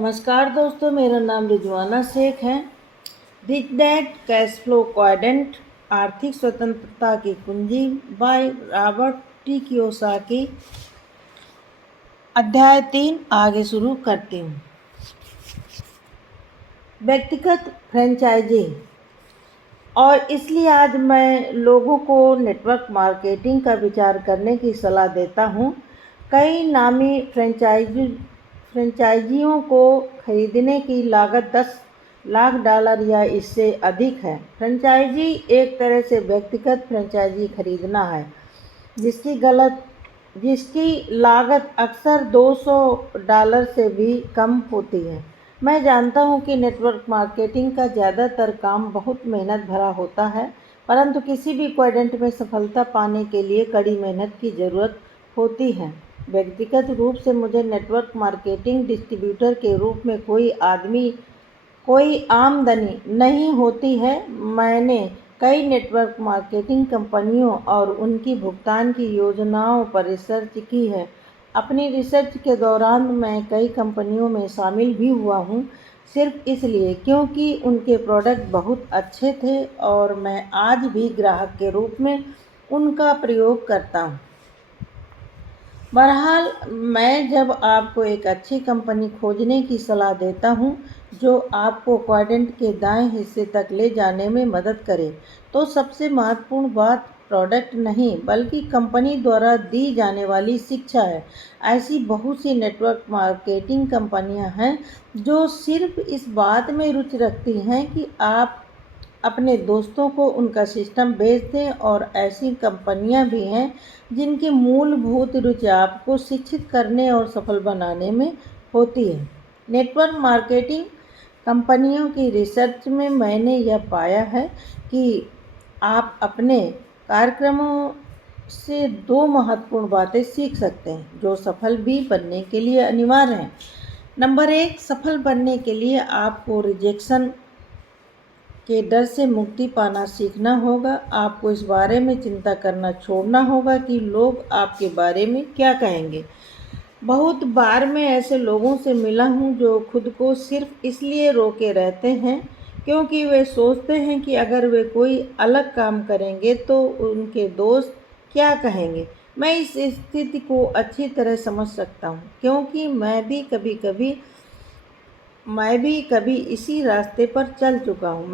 नमस्कार दोस्तों, मेरा नाम रिजवाना शेख है। Rich dad cash flow quadrant, आर्थिक स्वतंत्रता की कुंजी बाय रॉबर्ट टी कियोसाकी। अध्याय 3 आगे शुरू करती हूँ। व्यक्तिगत फ्रेंचाइजी। और इसलिए आज मैं लोगों को नेटवर्क मार्केटिंग का विचार करने की सलाह देता हूँ। कई नामी फ्रेंचाइजियों को खरीदने की लागत $10 लाख या इससे अधिक है। फ्रेंचाइजी एक तरह से व्यक्तिगत फ्रेंचाइजी खरीदना है जिसकी लागत अक्सर $200 से भी कम होती है। मैं जानता हूं कि नेटवर्क मार्केटिंग का ज़्यादातर काम बहुत मेहनत भरा होता है, परंतु किसी भी क्वाड्रेंट में सफलता पाने के लिए कड़ी मेहनत की ज़रूरत होती है। व्यक्तिगत रूप से मुझे नेटवर्क मार्केटिंग डिस्ट्रीब्यूटर के रूप में कोई आमदनी नहीं होती है। मैंने कई नेटवर्क मार्केटिंग कंपनियों और उनकी भुगतान की योजनाओं पर रिसर्च की है। अपनी रिसर्च के दौरान मैं कई कंपनियों में शामिल भी हुआ हूँ, सिर्फ इसलिए क्योंकि उनके प्रोडक्ट बहुत अच्छे थे और मैं आज भी ग्राहक के रूप में उनका प्रयोग करता हूँ। बहरहाल, मैं जब आपको एक अच्छी कंपनी खोजने की सलाह देता हूँ जो आपको क्वाड्रेंट के दाएं हिस्से तक ले जाने में मदद करे, तो सबसे महत्वपूर्ण बात प्रोडक्ट नहीं बल्कि कंपनी द्वारा दी जाने वाली शिक्षा है। ऐसी बहुत सी नेटवर्क मार्केटिंग कंपनियां हैं जो सिर्फ इस बात में रुचि रखती हैं कि आप अपने दोस्तों को उनका सिस्टम बेच दें, और ऐसी कंपनियां भी हैं जिनकी मूलभूत रुचि आपको शिक्षित करने और सफल बनाने में होती है। नेटवर्क मार्केटिंग कंपनियों की रिसर्च में मैंने यह पाया है कि आप अपने कार्यक्रमों से 2 महत्वपूर्ण बातें सीख सकते हैं जो सफल भी बनने के लिए अनिवार्य हैं। नंबर 1, सफल बनने के लिए आपको रिजेक्शन के डर से मुक्ति पाना सीखना होगा। आपको इस बारे में चिंता करना छोड़ना होगा कि लोग आपके बारे में क्या कहेंगे। बहुत बार मैं ऐसे लोगों से मिला हूँ जो खुद को सिर्फ इसलिए रोके रहते हैं क्योंकि वे सोचते हैं कि अगर वे कोई अलग काम करेंगे तो उनके दोस्त क्या कहेंगे। मैं इस स्थिति को अच्छी तरह समझ सकता हूँ क्योंकि मैं भी कभी इसी रास्ते पर चल चुका हूँ।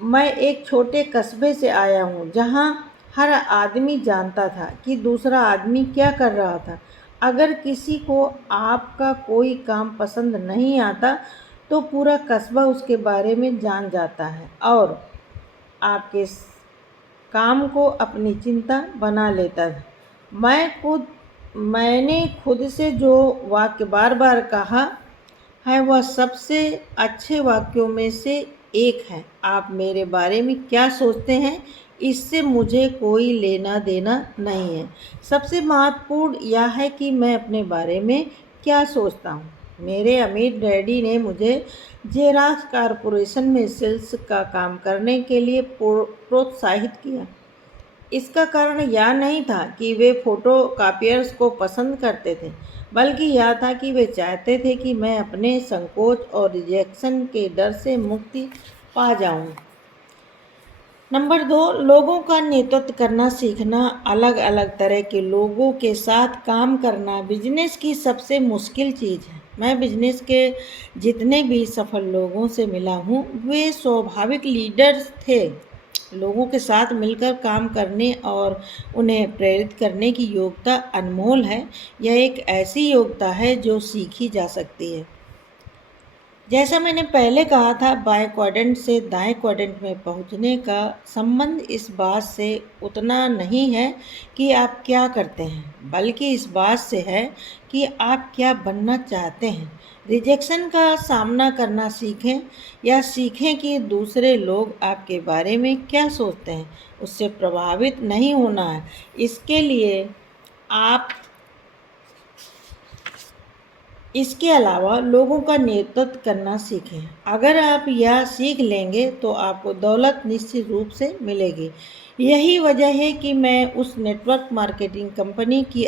मैं एक छोटे कस्बे से आया हूँ जहाँ हर आदमी जानता था कि दूसरा आदमी क्या कर रहा था। अगर किसी को आपका कोई काम पसंद नहीं आता तो पूरा कस्बा उसके बारे में जान जाता है और आपके काम को अपनी चिंता बना लेता था। मैंने खुद से जो वाक्य बार बार कहा है वह सबसे अच्छे वाक्यों में से एक है। आप मेरे बारे में क्या सोचते हैं, इससे मुझे कोई लेना देना नहीं है। सबसे महत्वपूर्ण यह है कि मैं अपने बारे में क्या सोचता हूँ। मेरे अमीर डैडी ने मुझे जेरॉक्स कॉरपोरेशन में सेल्स का काम करने के लिए प्रोत्साहित किया। इसका कारण यह नहीं था कि वे फोटोकॉपियर्स को पसंद करते थे, बल्कि यह था कि वे चाहते थे कि मैं अपने संकोच और रिजेक्शन के डर से मुक्ति पा जाऊं। नंबर 2, लोगों का नेतृत्व करना सीखना। अलग अलग तरह के लोगों के साथ काम करना बिजनेस की सबसे मुश्किल चीज़ है। मैं बिजनेस के जितने भी सफल लोगों से मिला हूँ वे स्वाभाविक लीडर्स थे। लोगों के साथ मिलकर काम करने और उन्हें प्रेरित करने की योग्यता अनमोल है। यह एक ऐसी योग्यता है जो सीखी जा सकती है। जैसा मैंने पहले कहा था, बाएं क्वाड्रेंट से दाएं क्वाड्रेंट में पहुंचने का संबंध इस बात से उतना नहीं है कि आप क्या करते हैं, बल्कि इस बात से है कि आप क्या बनना चाहते हैं। रिजेक्शन का सामना करना सीखें, या सीखें कि दूसरे लोग आपके बारे में क्या सोचते हैं। उससे प्रभावित नहीं होना है। इसके अलावा लोगों का नेतृत्व करना सीखें। अगर आप यह सीख लेंगे तो आपको दौलत निश्चित रूप से मिलेगी। यही वजह है कि मैं उस नेटवर्क मार्केटिंग कंपनी की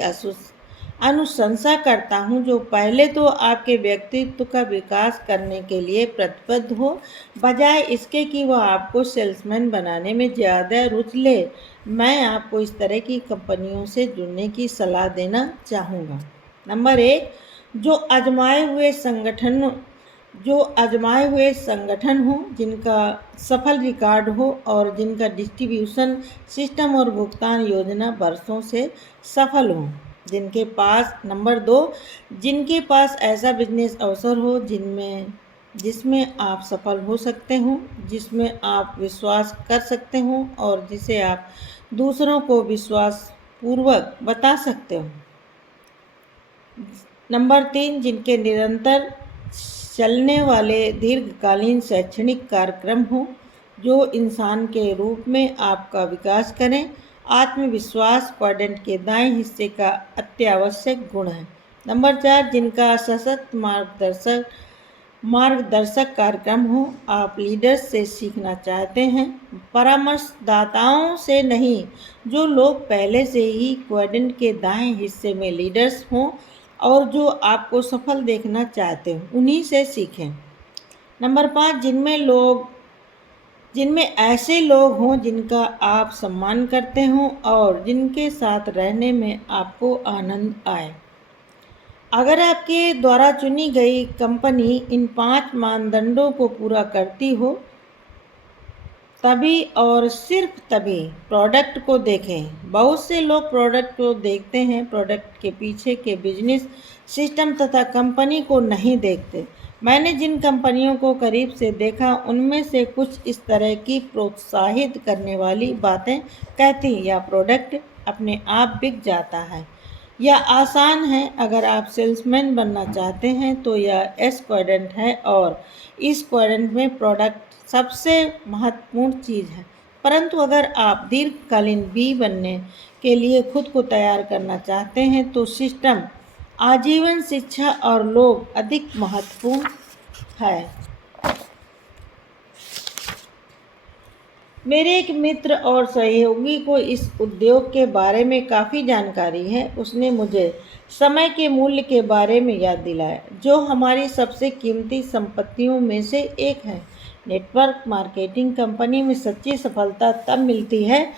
अनुशंसा करता हूँ जो पहले तो आपके व्यक्तित्व का विकास करने के लिए प्रतिबद्ध हो, बजाय इसके कि वह आपको सेल्समैन बनाने में ज़्यादा रुचि ले। मैं आपको इस तरह की कंपनियों से जुड़ने की सलाह देना चाहूँगा। नंबर 1, जो आजमाए हुए संगठन हो, जिनका सफल रिकॉर्ड हो और जिनका डिस्ट्रीब्यूशन सिस्टम और भुगतान योजना वर्षों से सफल हो। नंबर 2, जिनके पास ऐसा बिजनेस अवसर हो जिसमें आप सफल हो सकते हो, जिसमें आप विश्वास कर सकते हो और जिसे आप दूसरों को विश्वास पूर्वक बता सकते हो। नंबर 3, जिनके निरंतर चलने वाले दीर्घकालीन शैक्षणिक कार्यक्रम हो जो इंसान के रूप में आपका विकास करें। आत्मविश्वास क्वाड्रेंट के दाएं हिस्से का अत्यावश्यक गुण है। नंबर 4, जिनका सशक्त मार्गदर्शक कार्यक्रम हो। आप लीडर्स से सीखना चाहते हैं, परामर्शदाताओं से नहीं। जो लोग पहले से ही क्वाड्रेंट के दाएं हिस्से में लीडर्स हों और जो आपको सफल देखना चाहते हो, उन्हीं से सीखें। नंबर 5, जिनमें ऐसे लोग हों जिनका आप सम्मान करते हों और जिनके साथ रहने में आपको आनंद आए। अगर आपके द्वारा चुनी गई कंपनी इन 5 मानदंडों को पूरा करती हो, तभी और सिर्फ तभी प्रोडक्ट को देखें। बहुत से लोग प्रोडक्ट को देखते हैं, प्रोडक्ट के पीछे के बिजनेस सिस्टम तथा कंपनी को नहीं देखते। मैंने जिन कंपनियों को करीब से देखा, उनमें से कुछ इस तरह की प्रोत्साहित करने वाली बातें कहती, या प्रोडक्ट अपने आप बिक जाता है, या आसान है। अगर आप सेल्समैन बनना चाहते हैं तो यह एस क्वाड्रेंट है और इस क्वाड्रेंट में प्रोडक्ट सबसे महत्वपूर्ण चीज़ है। परंतु अगर आप दीर्घकालीन बी बनने के लिए खुद को तैयार करना चाहते हैं तो सिस्टम, आजीवन शिक्षा और लोग अधिक महत्वपूर्ण है। मेरे एक मित्र और सहयोगी को इस उद्योग के बारे में काफ़ी जानकारी है। उसने मुझे समय के मूल्य के बारे में याद दिलाया, जो हमारी सबसे कीमती संपत्तियों में से एक है। नेटवर्क मार्केटिंग कंपनी में सच्ची सफलता तब मिलती है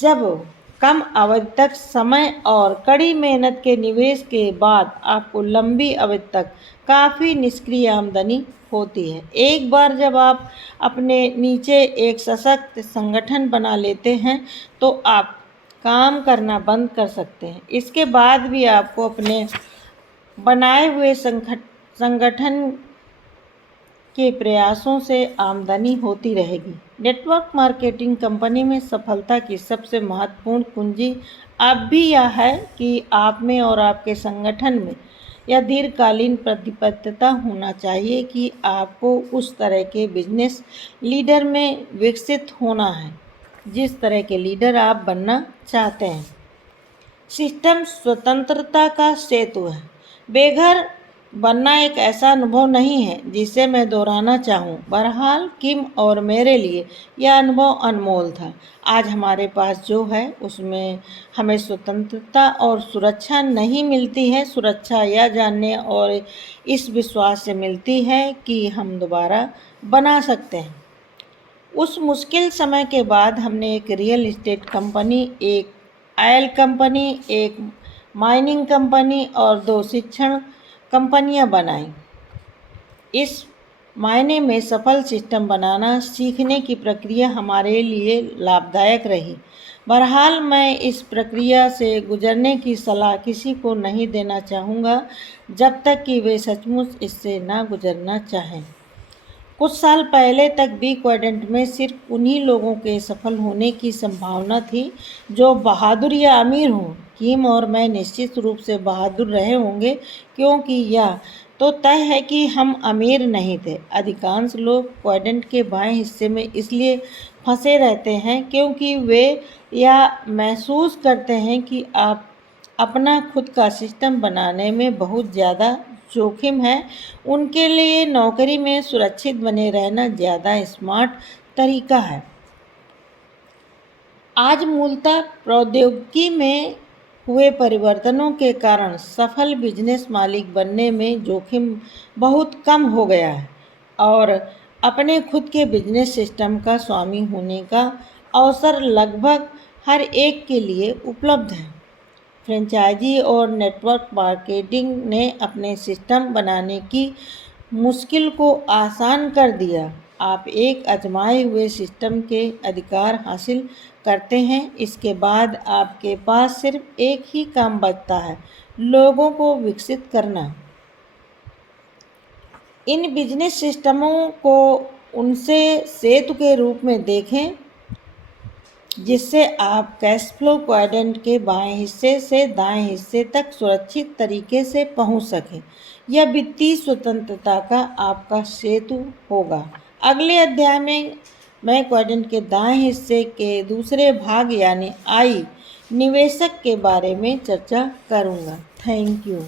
जब कम अवधि तक समय और कड़ी मेहनत के निवेश के बाद आपको लंबी अवधि तक काफ़ी निष्क्रिय आमदनी होती है। एक बार जब आप अपने नीचे एक सशक्त संगठन बना लेते हैं तो आप काम करना बंद कर सकते हैं। इसके बाद भी आपको अपने बनाए हुए संगठन के प्रयासों से आमदनी होती रहेगी। नेटवर्क मार्केटिंग कंपनी में सफलता की सबसे महत्वपूर्ण कुंजी अब भी यह है कि आप में और आपके संगठन में यह दीर्घकालीन प्रतिबद्धता होना चाहिए कि आपको उस तरह के बिजनेस लीडर में विकसित होना है जिस तरह के लीडर आप बनना चाहते हैं। सिस्टम स्वतंत्रता का सेतु है। बेघर बनना एक ऐसा अनुभव नहीं है जिसे मैं दोहराना चाहूँ। बहरहाल किम और मेरे लिए यह अनुभव अनमोल था। आज हमारे पास जो है उसमें हमें स्वतंत्रता और सुरक्षा नहीं मिलती है। सुरक्षा यह जानने और इस विश्वास से मिलती है कि हम दोबारा बना सकते हैं। उस मुश्किल समय के बाद हमने एक रियल एस्टेट कंपनी, एक ऑयल कंपनी, एक माइनिंग कंपनी और 2 शिक्षण कंपनियां बनाई। इस मायने में सफल सिस्टम बनाना सीखने की प्रक्रिया हमारे लिए लाभदायक रही। बहरहाल मैं इस प्रक्रिया से गुजरने की सलाह किसी को नहीं देना चाहूँगा जब तक कि वे सचमुच इससे ना गुजरना चाहें। कुछ साल पहले तक बी क्वाड्रेंट में सिर्फ उन्हीं लोगों के सफल होने की संभावना थी जो बहादुर या अमीर हों। किम और मैं निश्चित रूप से बहादुर रहे होंगे, क्योंकि यह तो तय है कि हम अमीर नहीं थे। अधिकांश लोग क्वाड्रेंट के बाएं हिस्से में इसलिए फंसे रहते हैं क्योंकि वे यह महसूस करते हैं कि आप अपना खुद का सिस्टम बनाने में बहुत ज़्यादा जोखिम है। उनके लिए नौकरी में सुरक्षित बने रहना ज़्यादा स्मार्ट तरीका है। आज मूलतः प्रौद्योगिकी में हुए परिवर्तनों के कारण सफल बिजनेस मालिक बनने में जोखिम बहुत कम हो गया है और अपने खुद के बिजनेस सिस्टम का स्वामी होने का अवसर लगभग हर एक के लिए उपलब्ध है। फ्रेंचाइजी और नेटवर्क मार्केटिंग ने अपने सिस्टम बनाने की मुश्किल को आसान कर दिया। आप एक आजमाए हुए सिस्टम के अधिकार हासिल करते हैं, इसके बाद आपके पास सिर्फ एक ही काम बचता है, लोगों को विकसित करना। इन बिजनेस सिस्टमों को उनसे सेतु के रूप में देखें जिससे आप कैश फ्लो क्वाड्रेंट के बाएं हिस्से से दाएं हिस्से तक सुरक्षित तरीके से पहुंच सकें। यह वित्तीय स्वतंत्रता का आपका सेतु होगा। अगले अध्याय में मैं क्वाड्रेंट के दाएं हिस्से के दूसरे भाग यानी आई निवेशक के बारे में चर्चा करूंगा। Thank you.